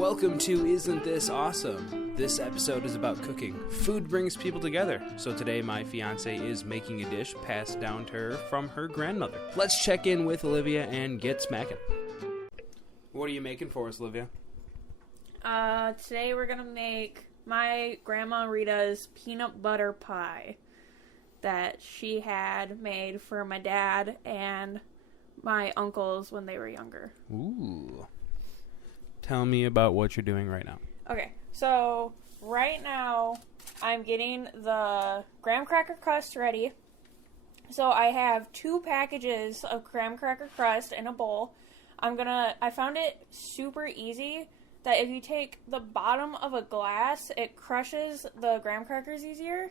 Welcome to Isn't This Awesome? This episode is about cooking. Food brings people together. So today my fiance is making a dish passed down to her from her grandmother. Let's check in with Olivia and get smacking. What are you making for us, Olivia? Today we're gonna make my Grandma Rita's peanut butter pie that she had made for my dad and my uncles when they were younger. Ooh. Tell me about what you're doing right now. Okay, so right now I'm getting the graham cracker crust ready. So I have 2 packages of graham cracker crust in a bowl. I found it super easy that if you take the bottom of a glass, it crushes the graham crackers easier.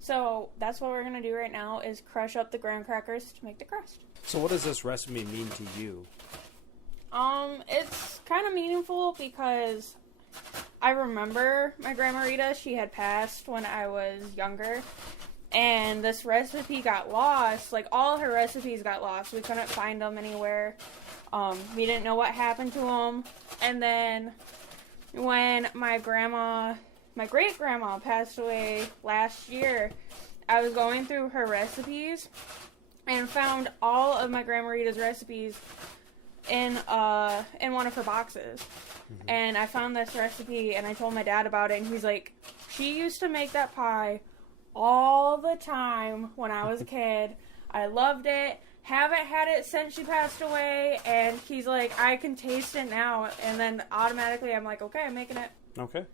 So that's what we're going to do right now is crush up the graham crackers to make the crust. So what does this recipe mean to you? It's kind of meaningful because I remember my Grandma Rita, she had passed when I was younger, and this recipe got lost. Like, all her recipes got lost. We couldn't find them anywhere. We didn't know what happened to them. And then when my great-grandma passed away last year, I was going through her recipes and found all of my Grandma Rita's recipes in one of her boxes. Mm-hmm. And I found this recipe and I told my dad about it, and he's like, she used to make that pie all the time when I was a kid. I loved it. Haven't had it since she passed away, and he's like, I can taste it now. And then automatically I'm like, okay, I'm making it. Okay.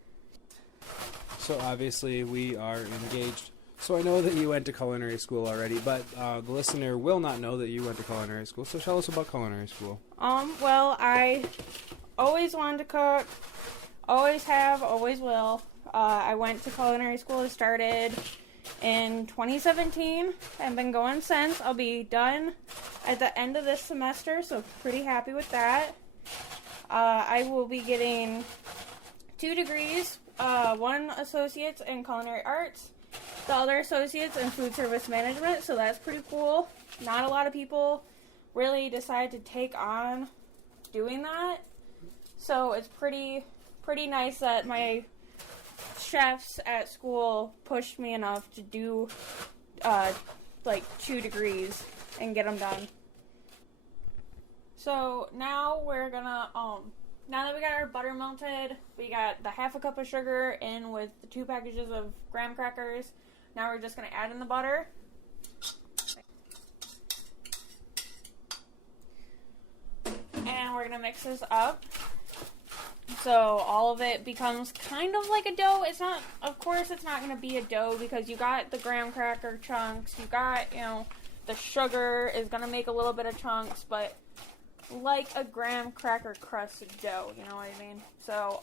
So obviously we are engaged. So I know that you went to culinary school already, but the listener will not know that you went to culinary school. So tell us about culinary school. Well, I always wanted to cook. Always have, always will. I went to culinary school. I started in 2017 and been going since. I'll be done at the end of this semester, so pretty happy with that. I will be getting 2 degrees, one associate's in culinary arts, the other associate's in food service management, so that's pretty cool. Not a lot of people really decide to take on doing that, so it's pretty nice that my chefs at school pushed me enough to do 2 degrees and get them done. So now we're gonna now that we got our butter melted, we got the half a cup of sugar in with the 2 packages of graham crackers. Now we're just gonna add in the butter. And we're gonna mix this up. So all of it becomes kind of like a dough. Of course it's not going to be a dough because you got the graham cracker chunks. You got, the sugar is going to make a little bit of chunks, but like a graham cracker crust dough, you know what I mean? So,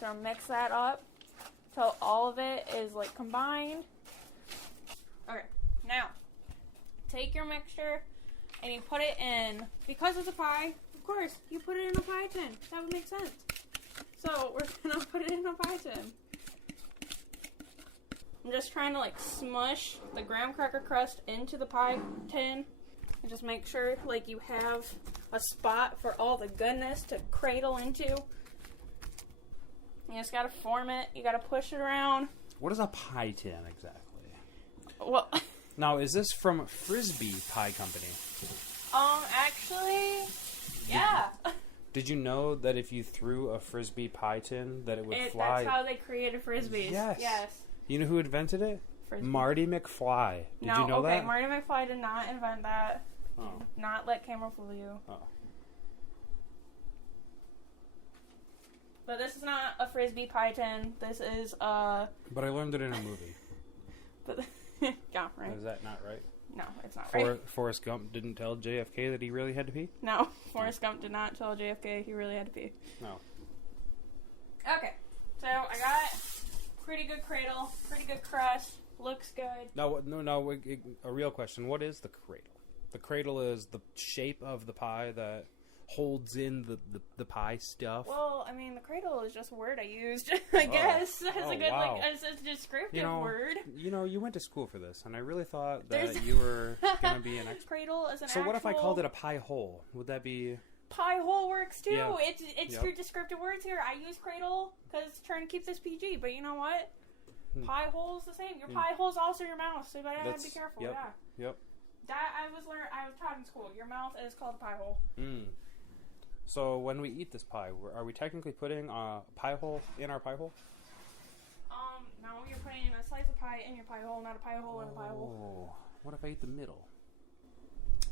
gonna mix that up till all of it is like combined. Okay, now take your mixture and you put it in, because it's a pie, of course, you put it in a pie tin. That would make sense. So we're going to put it in a pie tin. I'm just trying to smush the graham cracker crust into the pie tin. And just make sure you have a spot for all the goodness to cradle into. You just got to form it. You got to push it around. What is a pie tin exactly? Well, now, is this from Frisbee Pie Company? Actually, yeah. Did you know that if you threw a Frisbee pie tin, that it would fly? That's how they created Frisbees. Yes. You know who invented it? Frisbee. Marty McFly. Did you know that? Marty McFly did not invent that. Oh. Did not let camera fool you. Oh. But this is not a Frisbee pie tin. This is But I learned it in a movie. But yeah, right. Is that not right? No, it's not right. Forrest Gump didn't tell JFK that he really had to pee? No, Forrest Gump did not tell JFK he really had to pee. No. Okay, so I got pretty good cradle, pretty good crust, looks good. No, a real question. What is the cradle? The cradle is the shape of the pie that holds in the pie stuff. Well, I mean, the cradle is just a word I used, I guess. As a good, wow. as a descriptive word. You went to school for this, and I really thought that you were going to be an expert. Cradle is an So what if I called it a pie hole? Would that be pie hole works too. Yeah. It's your descriptive words here. I use cradle because trying to keep this PG, but you know what? Pie hole is the same. Your pie hole is also your mouth, so you gotta be careful. Yep. Yeah. Yep. That I was taught in school. Your mouth is called a pie hole. So when we eat this pie, are we technically putting a pie hole in our pie hole? No, you're putting a slice of pie in your pie hole, not a pie hole in a pie hole. Oh, what if I eat the middle?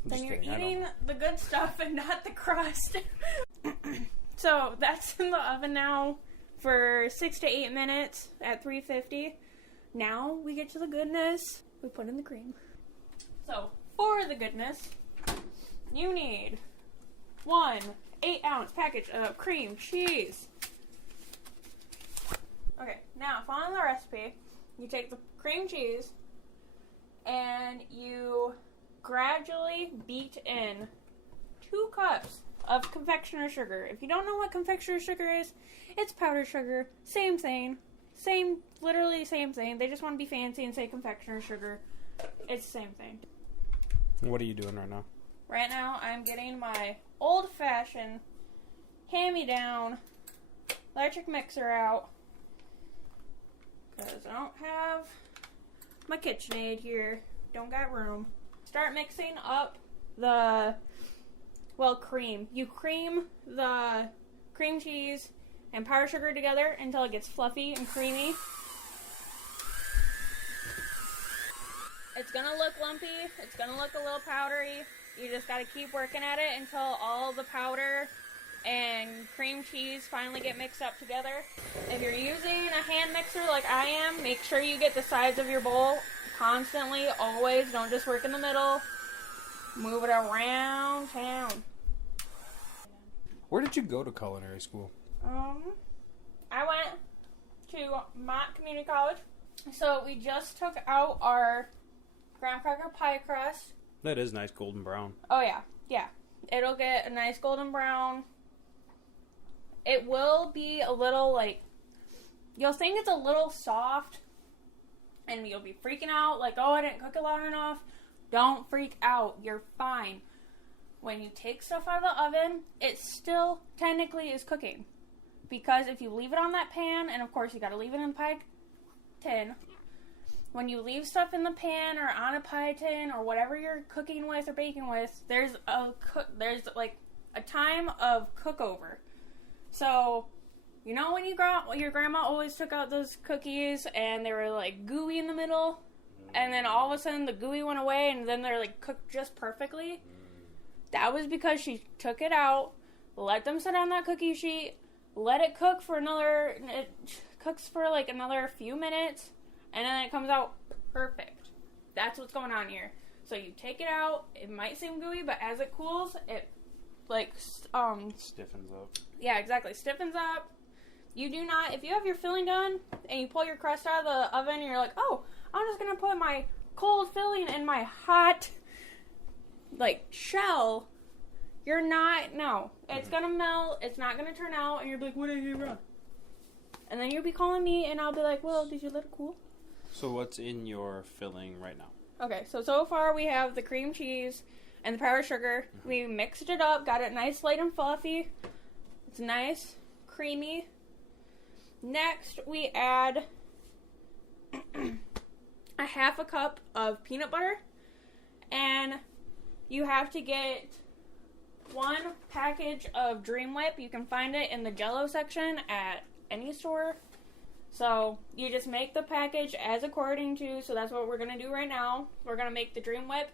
Then you're eating the good stuff and not the crust. So that's in the oven now for 6 to 8 minutes at 350. Now we get to the goodness. We put in the cream. So for the goodness, you need 1 8-ounce package of cream cheese. Okay, now following the recipe, you take the cream cheese and you gradually beat in 2 cups of confectioner's sugar. If you don't know what confectioner's sugar is, it's powdered sugar. Same thing. Literally same thing. They just want to be fancy and say confectioner's sugar. It's the same thing. What are you doing right now? Right now, I'm getting my old-fashioned, hand-me-down electric mixer out. Because I don't have my KitchenAid here. Don't got room. Start mixing up the, cream. You cream the cream cheese and powdered sugar together until it gets fluffy and creamy. It's gonna look lumpy. It's gonna look a little powdery. You just gotta keep working at it until all the powder and cream cheese finally get mixed up together. If you're using a hand mixer like I am, make sure you get the sides of your bowl constantly, always. Don't just work in the middle. Move it around town. Where did you go to culinary school? I went to Mott Community College. So we just took out our graham cracker pie crust. That is nice golden brown. Oh yeah, yeah. It'll get a nice golden brown. It will be a little you'll think it's a little soft and you'll be freaking out oh, I didn't cook it long enough. Don't freak out. You're fine. When you take stuff out of the oven, it still technically is cooking. Because if you leave it on that pan, and of course you gotta leave it in the pie tin, when you leave stuff in the pan or on a pie tin or whatever you're cooking with or baking with, there's a time of cookover. So, you know when your grandma always took out those cookies and they were gooey in the middle, and then all of a sudden the gooey went away and then they're cooked just perfectly? That was because she took it out, let them sit on that cookie sheet, let it cook for another few minutes, and then it comes out perfect. That's what's going on here. So you take it out, it might seem gooey, but as it cools, it stiffens up. Yeah, exactly. Stiffens up. You do not, if you have your filling done and you pull your crust out of the oven and you're like, oh, I'm just going to put my cold filling in my hot, shell, you're not, no. It's going to melt. It's not going to turn out. And you'll be like, what did I do wrong? And then you'll be calling me and I'll be like, well, did you let it cool? So what's in your filling right now? Okay, so far we have the cream cheese and the powdered sugar. We mixed it up, got it nice, light, and fluffy. It's nice, creamy. Next, we add a half a cup of peanut butter. And you have to get 1 package of Dream Whip. You can find it in the Jell-O section at any store. So you just make the package as according to, so that's what we're going to do right now. We're going to make the Dream Whip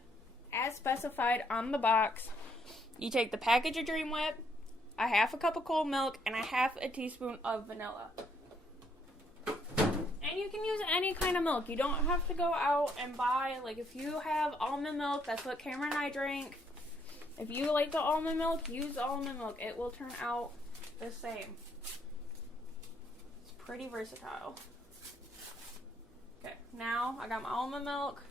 as specified on the box. You take the package of Dream Whip, a half a cup of cold milk, and a half a teaspoon of vanilla. And you can use any kind of milk. You don't have to go out and buy, if you have almond milk, that's what Cameron and I drink. If you like the almond milk, use almond milk. It will turn out the same. It's pretty versatile. Okay, now I got my almond milk,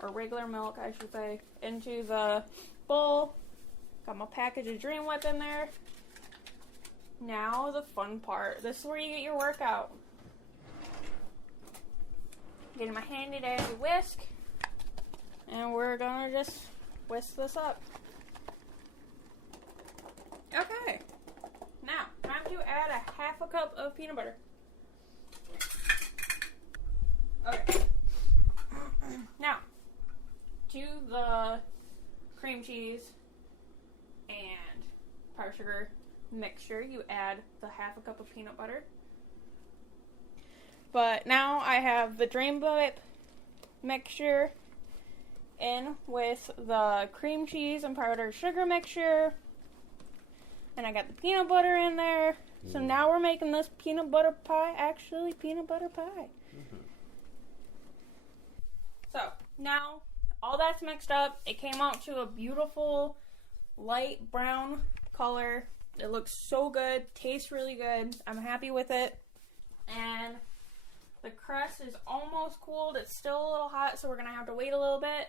or regular milk, I should say, into the bowl. Got my package of Dream Whip in there. Now the fun part. This is where you get your workout. Getting my handy dandy whisk. And we're gonna just whisk this up. Okay. Now, time to add a half a cup of peanut butter. Okay. Now, to the cream cheese and powdered sugar mixture, you add the half a cup of peanut butter. But now I have the drain whip mixture in with the cream cheese and powdered sugar mixture. And I got the peanut butter in there. So now we're making this peanut butter pie actually peanut butter pie. So now all that's mixed up. It came out to a beautiful light brown color. It looks so good. Tastes really good. I'm happy with it. And the crust is almost cooled. It's still a little hot, so we're going to have to wait a little bit.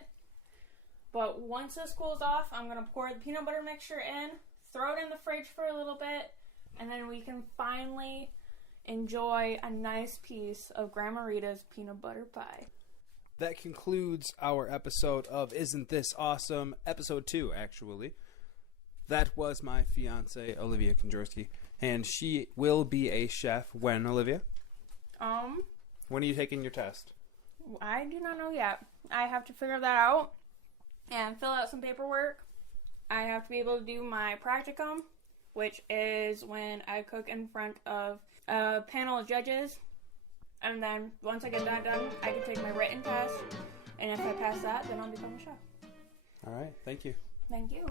But once this cools off, I'm going to pour the peanut butter mixture in, throw it in the fridge for a little bit, and then we can finally enjoy a nice piece of Grandma Rita's peanut butter pie. That concludes our episode of Isn't This Awesome? Episode 2, actually. That was my fiance, Olivia Kondrowski, and she will be a chef when, Olivia? When are you taking your test? I do not know yet. I have to figure that out and fill out some paperwork. I have to be able to do my practicum, which is when I cook in front of a panel of judges. And then once I get that done, I can take my written test. And if I pass that, then I'll become a chef. All right. Thank you. Thank you.